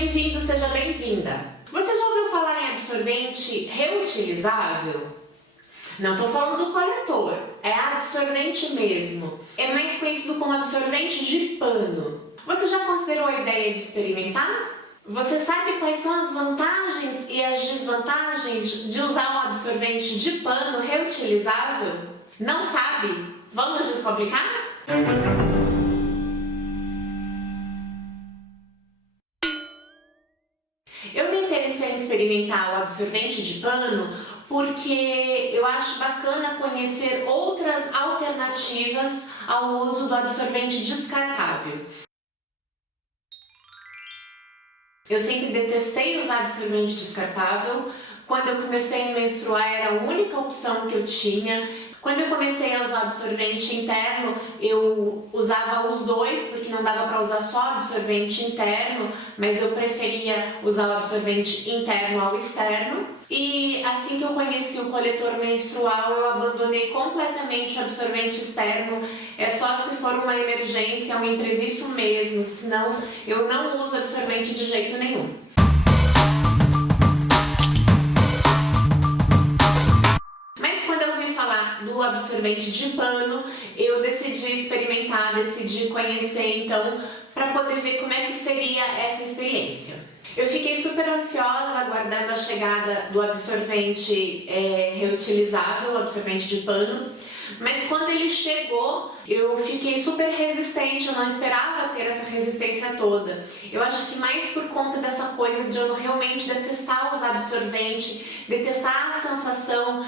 bem-vindo, seja bem-vinda. Você já ouviu falar em absorvente reutilizável? Não estou falando do coletor, é absorvente mesmo. É mais conhecido como absorvente de pano. Você já considerou a ideia de experimentar? Você sabe quais são as vantagens e as desvantagens de usar um absorvente de pano reutilizável? Não sabe? Vamos descomplicar? Eu me interessei em experimentar o absorvente de pano porque eu acho bacana conhecer outras alternativas ao uso do absorvente descartável. Eu sempre detestei usar absorvente descartável. Quando eu comecei a menstruar era a única opção que eu tinha. Quando eu comecei a usar absorvente interno, eu usava os dois, porque não dava para usar só absorvente interno, mas eu preferia usar o absorvente interno ao externo. E assim que eu conheci o coletor menstrual, eu abandonei completamente o absorvente externo. É só se for uma emergência, um imprevisto mesmo, senão eu não uso absorvente de jeito nenhum. Do absorvente de pano, eu decidi experimentar, decidi conhecer então, para poder ver como é que seria essa experiência. Eu fiquei super ansiosa aguardando a chegada do absorvente reutilizável, absorvente de pano, mas quando ele chegou, eu fiquei super resistente, eu não esperava ter essa resistência toda. Eu acho que mais por conta dessa coisa de eu realmente detestar usar absorvente, detestar a sensação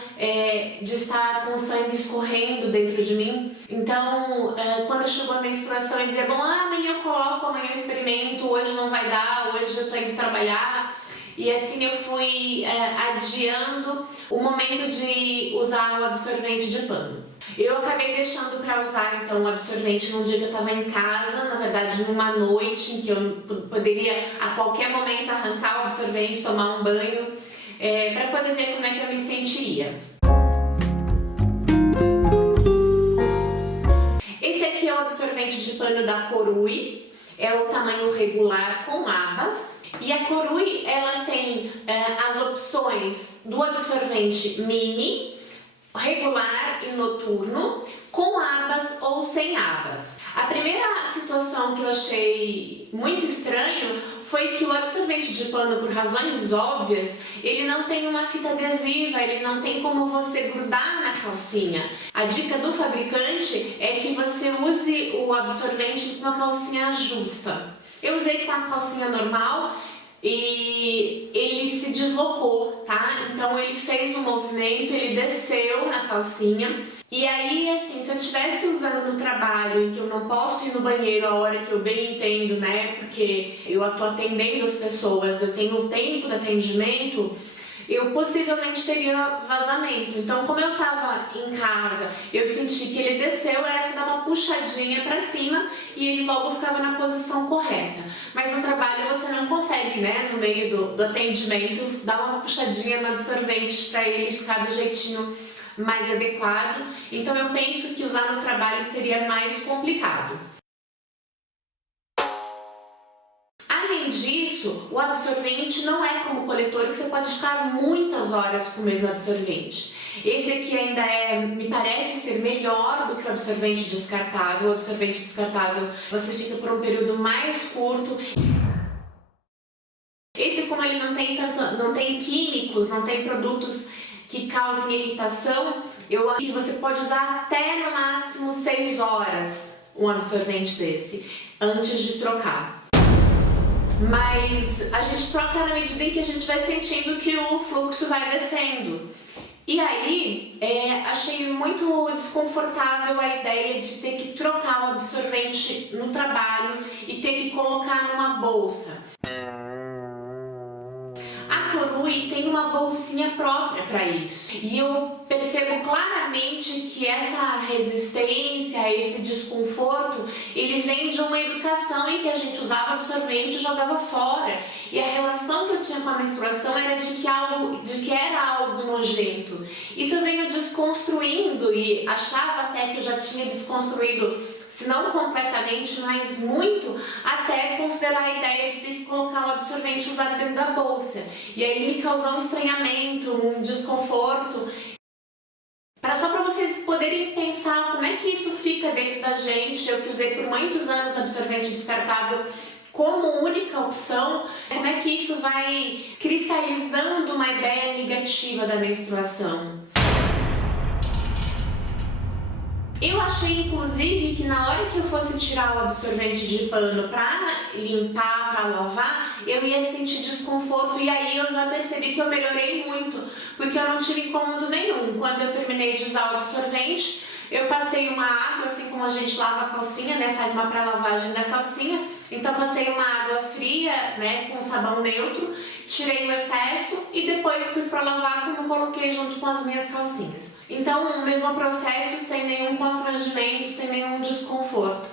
de estar com o sangue escorrendo dentro de mim. Então, quando chegou a menstruação, eu dizia, bom, amanhã eu coloco, amanhã eu experimento, hoje não vai dar, hoje eu tô indo trabalhar. E assim eu fui adiando o momento de usar o absorvente de pano. Eu acabei deixando para usar então o absorvente num dia que eu estava em casa, na verdade numa noite em que eu poderia a qualquer momento arrancar o absorvente, tomar um banho, para poder ver como é que eu me sentiria. Esse aqui é o absorvente de pano da Corui, é o tamanho regular com abas. E a Corui, ela tem as opções do absorvente mini, regular e noturno, com abas ou sem abas. A primeira situação que eu achei muito estranho foi que o absorvente de pano, por razões óbvias, ele não tem uma fita adesiva, ele não tem como você grudar na calcinha. A dica do fabricante é que você use o absorvente com uma calcinha justa. Eu usei com a calcinha normal e ele se deslocou, tá? Então ele fez um movimento, ele desceu na calcinha. E aí, assim, se eu estivesse usando no trabalho em que eu não posso ir no banheiro a hora que eu bem entendo, né? Porque eu estou atendendo as pessoas, eu tenho o tempo de atendimento, eu possivelmente teria vazamento. Então, como eu estava em casa, eu senti que ele desceu, era só dar uma puxadinha para cima e ele logo ficava na posição correta. Mas no trabalho você não consegue, né, no meio do atendimento, dar uma puxadinha no absorvente para ele ficar do jeitinho mais adequado. Então eu penso que usar no trabalho seria mais complicado. Além disso, o absorvente não é como o coletor que você pode ficar muitas horas com o mesmo absorvente. Esse aqui ainda me parece ser melhor do que o absorvente descartável. O absorvente descartável você fica por um período mais curto. Esse, como ele não tem químicos, não tem produtos que causem irritação, eu acho que você pode usar até no máximo 6 horas um absorvente desse, antes de trocar. Mas a gente troca na medida em que a gente vai sentindo que o fluxo vai descendo. E aí, achei muito desconfortável a ideia de ter que trocar o absorvente no trabalho e ter que colocar numa bolsa. A Corui tem uma bolsinha própria para isso. E eu percebo claramente que essa resistência, esse desconforto, ele vem de uma educação em que a gente usava absorvente e jogava fora. E a relação que eu tinha com a menstruação era de que era algo nojento. Isso eu venho desconstruindo e achava até que eu já tinha desconstruído se não completamente, mas muito, até considerar a ideia de ter que colocar o absorvente usado dentro da bolsa. E aí me causou um estranhamento, um desconforto. Só para vocês poderem pensar como é que isso fica dentro da gente. Eu que usei por muitos anos absorvente descartável como única opção, como é que isso vai cristalizando uma ideia negativa da menstruação. Eu achei, inclusive, que na hora que eu fosse tirar o absorvente de pano para limpar, para lavar, eu ia sentir desconforto, e aí eu já percebi que eu melhorei muito, porque eu não tive incômodo nenhum. Quando eu terminei de usar o absorvente, eu passei uma água, assim como a gente lava a calcinha, né, faz uma pré-lavagem da calcinha, então passei uma água fria, né, com sabão neutro, tirei o excesso e depois pus para lavar, como coloquei junto com as minhas calcinhas. Então, o mesmo processo, sem nenhum constrangimento, sem nenhum desconforto.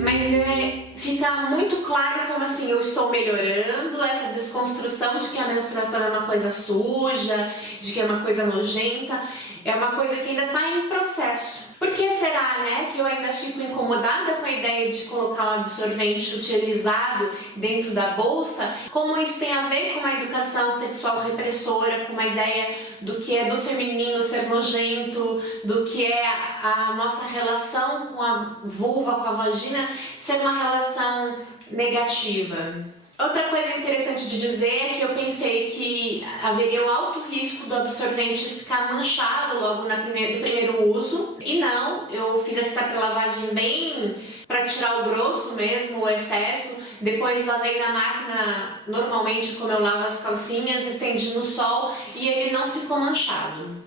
Mas fica muito claro como assim, eu estou melhorando essa desconstrução de que a menstruação é uma coisa suja, de que é uma coisa nojenta, é uma coisa que ainda está em processo. Por que será, né, que eu ainda fico incomodada com a ideia de colocar um absorvente utilizado dentro da bolsa? Como isso tem a ver com uma educação sexual repressora, com uma ideia do que é do feminino ser nojento, do que é a nossa relação com a vulva, com a vagina, ser uma relação negativa. Outra coisa interessante de dizer é que eu pensei que haveria um alto risco do absorvente ficar manchado logo no primeiro uso, e não, eu fiz essa lavagem bem para tirar o grosso mesmo, o excesso, depois lavei na máquina normalmente como eu lavo as calcinhas, estendi no sol e ele não ficou manchado.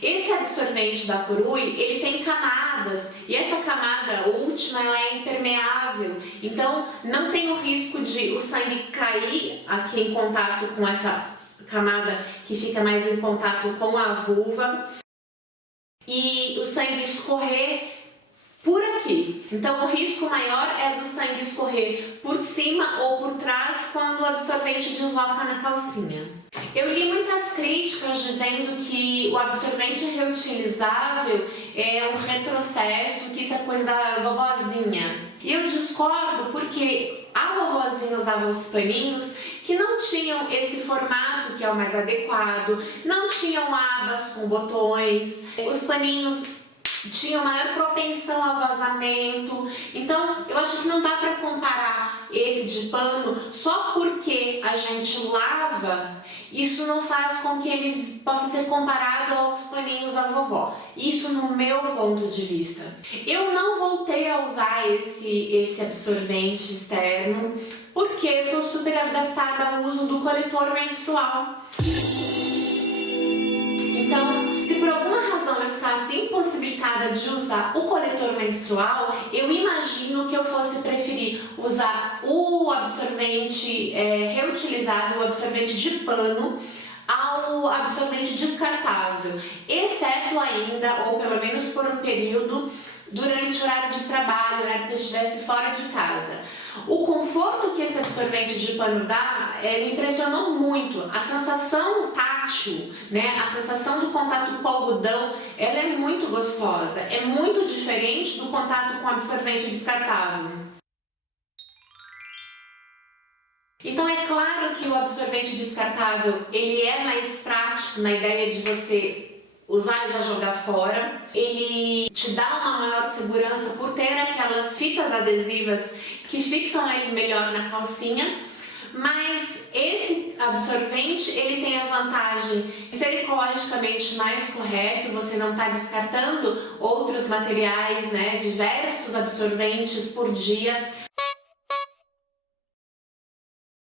Esse absorvente da Corui, ele tem camadas, e essa camada última ela é impermeável, então não tem o risco de o sangue cair aqui em contato com essa camada que fica mais em contato com a vulva e o sangue escorrer por aqui. Então o risco maior é do sangue escorrer por cima ou por trás quando o absorvente desloca na calcinha. Eu li muitas críticas dizendo que o absorvente reutilizável é um retrocesso, que isso é coisa da vovozinha. E eu discordo porque a vovozinha usava os paninhos que não tinham esse formato que é o mais adequado, não tinham abas com botões, os paninhos tinham maior propensão a vazamento. Então eu acho que não dá para comparar esse de pano só porque a gente lava. Isso não faz com que ele possa ser comparado aos paninhos da vovó. Isso no meu ponto de vista. Eu não voltei a usar esse absorvente externo porque estou super adaptada ao uso do coletor menstrual. Então, se por alguma razão eu ficasse impossibilitada de usar o coletor menstrual, eu imagino que eu fosse preferir usar o absorvente reutilizável, o absorvente de pano, ao absorvente descartável, exceto ainda, ou pelo menos por um período, durante o horário de trabalho, horário que eu estivesse fora de casa. O conforto que esse absorvente de pano dá me impressionou muito. A sensação tátil, né, a sensação do contato com o algodão, ela é muito gostosa. É muito diferente do contato com o absorvente descartável. Então é claro que o absorvente descartável ele é mais prático na ideia de você usar e já jogar fora. Ele te dá uma maior segurança por ter aquelas fitas adesivas que fixam ele melhor na calcinha, mas esse absorvente ele tem a vantagem de ser ecologicamente mais correto, você não está descartando outros materiais, né, diversos absorventes por dia.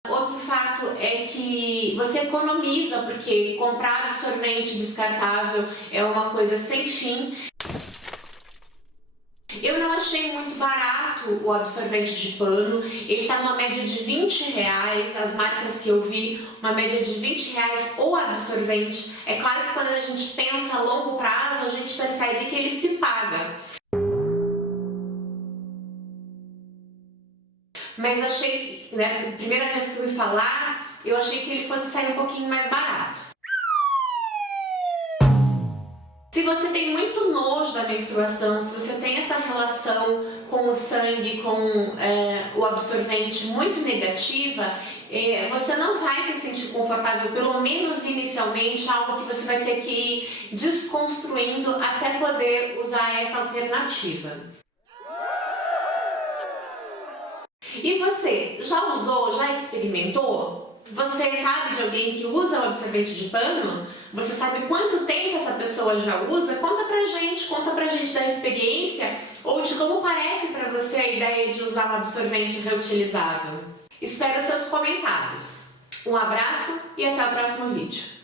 Outro fato é que você economiza, porque comprar absorvente descartável é uma coisa sem fim. Eu não achei muito barato o absorvente de pano, ele está numa média de R$20, as marcas que eu vi, uma média de R$20 o absorvente. É claro que quando a gente pensa a longo prazo, a gente percebe que ele se paga. Mas achei, né, primeira vez que eu ouvi falar, eu achei que ele fosse sair um pouquinho mais barato. Se você tem muito nojo da menstruação, se você tem essa relação com o sangue, com o absorvente muito negativa, você não vai se sentir confortável, pelo menos inicialmente, algo que você vai ter que ir desconstruindo até poder usar essa alternativa. E você, já usou, já experimentou? Você sabe de alguém que usa o absorvente de pano? Você sabe quanto tempo essa pessoa já usa? Conta pra gente da experiência ou de como parece pra você a ideia de usar um absorvente reutilizável. Espero seus comentários. Um abraço e até o próximo vídeo.